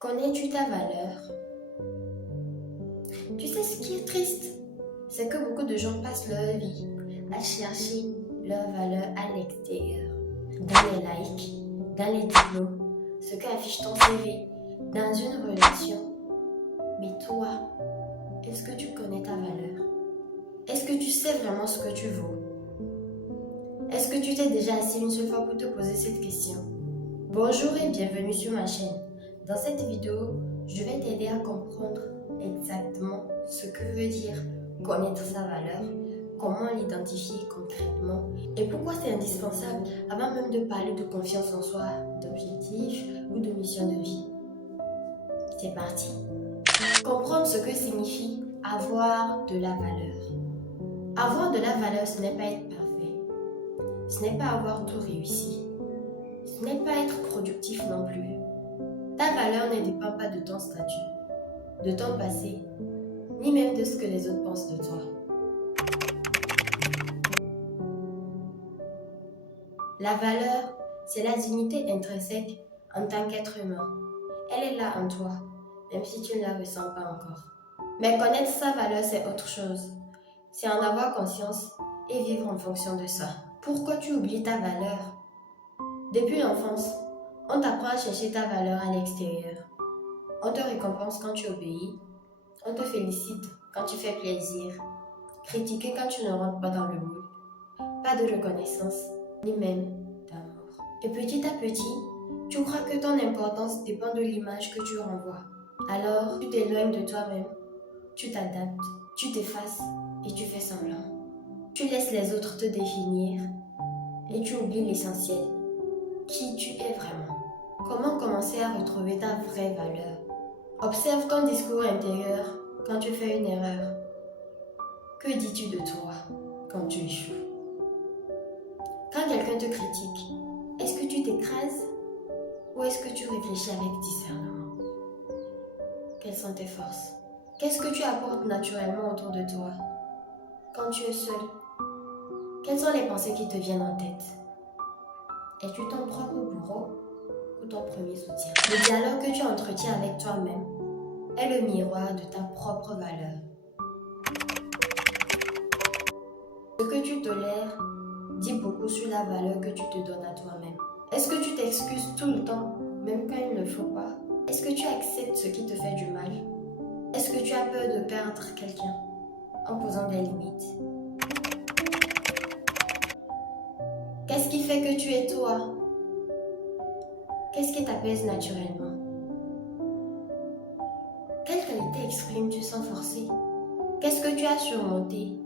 Connais-tu ta valeur? Tu sais ce qui est triste? C'est que beaucoup de gens passent leur vie à chercher leur valeur à l'extérieur. Dans les likes, dans les diplômes, ce qu'affiche ton CV, dans une relation. Mais toi, est-ce que tu connais ta valeur? Est-ce que tu sais vraiment ce que tu vaux? Est-ce que tu t'es déjà assis une seule fois pour te poser cette question? Bonjour et bienvenue sur ma chaîne. Dans cette vidéo, je vais t'aider à comprendre exactement ce que veut dire connaître sa valeur, comment l'identifier concrètement et pourquoi c'est indispensable avant même de parler de confiance en soi, d'objectifs ou de mission de vie. C'est parti. Comprendre ce que signifie avoir de la valeur. Avoir de la valeur, ce n'est pas être parfait. Ce n'est pas avoir tout réussi. Ce n'est pas être productif non plus. Ta valeur ne dépend pas de ton statut, de ton passé, ni même de ce que les autres pensent de toi. La valeur, c'est la dignité intrinsèque en tant qu'être humain. Elle est là en toi, même si tu ne la ressens pas encore. Mais connaître sa valeur, c'est autre chose. C'est en avoir conscience et vivre en fonction de ça. Pourquoi tu oublies ta valeur? Depuis l'enfance, on t'apprend à chercher ta valeur à l'extérieur. On te récompense quand tu obéis. On te félicite quand tu fais plaisir. Critiquer quand tu ne rentres pas dans le moule. Pas de reconnaissance, ni même d'amour. Et petit à petit, tu crois que ton importance dépend de l'image que tu renvoies. Alors, tu t'éloignes de toi-même, tu t'adaptes, tu t'effaces et tu fais semblant. Tu laisses les autres te définir et tu oublies l'essentiel. Qui tu es vraiment. Comment commencer à retrouver ta vraie valeur? Observe ton discours intérieur quand tu fais une erreur. Que dis-tu de toi quand tu échoues? Quand quelqu'un te critique, est-ce que tu t'écrases ou est-ce que tu réfléchis avec discernement? Quelles sont tes forces? Qu'est-ce que tu apportes naturellement autour de toi? Quand tu es seul, quelles sont les pensées qui te viennent en tête? Es-tu ton propre bourreau ou ton premier soutien? Le dialogue que tu entretiens avec toi-même est le miroir de ta propre valeur. Ce que tu tolères dit beaucoup sur la valeur que tu te donnes à toi-même. Est-ce que tu t'excuses tout le temps, même quand il ne faut pas? Est-ce que tu acceptes ce qui te fait du mal? Est-ce que tu as peur de perdre quelqu'un en posant des limites? Qu'est-ce qui fait que tu es toi? Qu'est-ce qui t'apaise naturellement? Quelle qualité exprimes-tu sans forcer? Qu'est-ce que tu as surmonté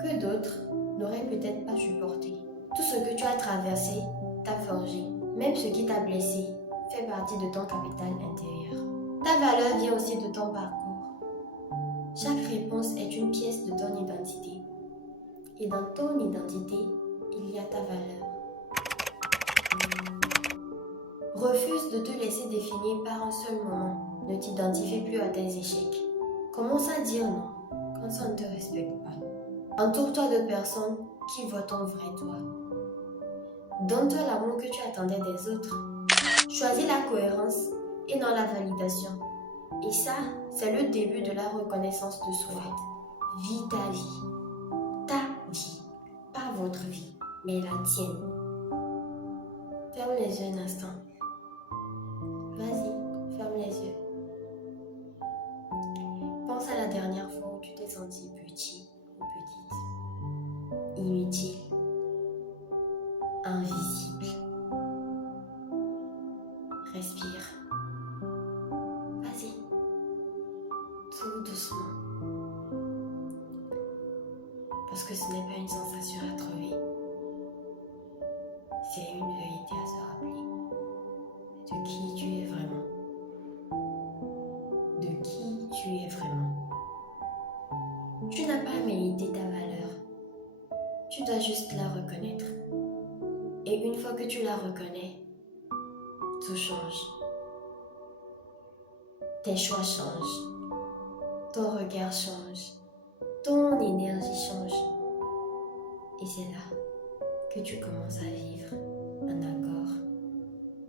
que d'autres n'auraient peut-être pas supporté? Tout ce que tu as traversé t'a forgé. Même ce qui t'a blessé fait partie de ton capital intérieur. Ta valeur vient aussi de ton parcours. Chaque réponse est une pièce de ton identité. Et dans ton identité, il y a ta valeur. Refuse de te laisser définir par un seul moment. Ne t'identifie plus à tes échecs. Commence à dire non quand ça ne te respecte pas. Entoure-toi de personnes qui voient ton vrai toi. Donne-toi l'amour que tu attendais des autres. Choisis la cohérence et non la validation. Et ça, c'est le début de la reconnaissance de soi. Vis ta vie. Ta vie. Pas votre vie, mais la tienne. Ferme les yeux un instant. Vas-y, ferme les yeux. Pense à la dernière fois où tu t'es senti petit ou petite. Inutile. Invisible. Respire. Vas-y. Tout doucement. Parce que ce n'est pas une sensation à trouver. C'est une vérité à se rappeler. De qui tu es vraiment. De qui tu es vraiment. Tu n'as pas à mériter ta valeur. Tu dois juste la reconnaître. Et une fois que tu la reconnais, tout change. Tes choix changent. Ton regard change. Ton énergie change. Et c'est là que tu commences à vivre en accord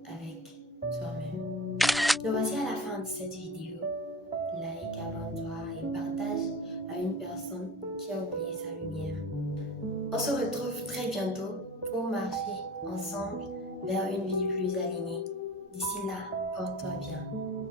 avec toi-même. Nous voici à la fin commente cette vidéo, like, abonne-toi et partage à une personne qui a oublié sa lumière. On se retrouve très bientôt pour marcher ensemble vers une vie plus alignée. D'ici là, porte-toi bien.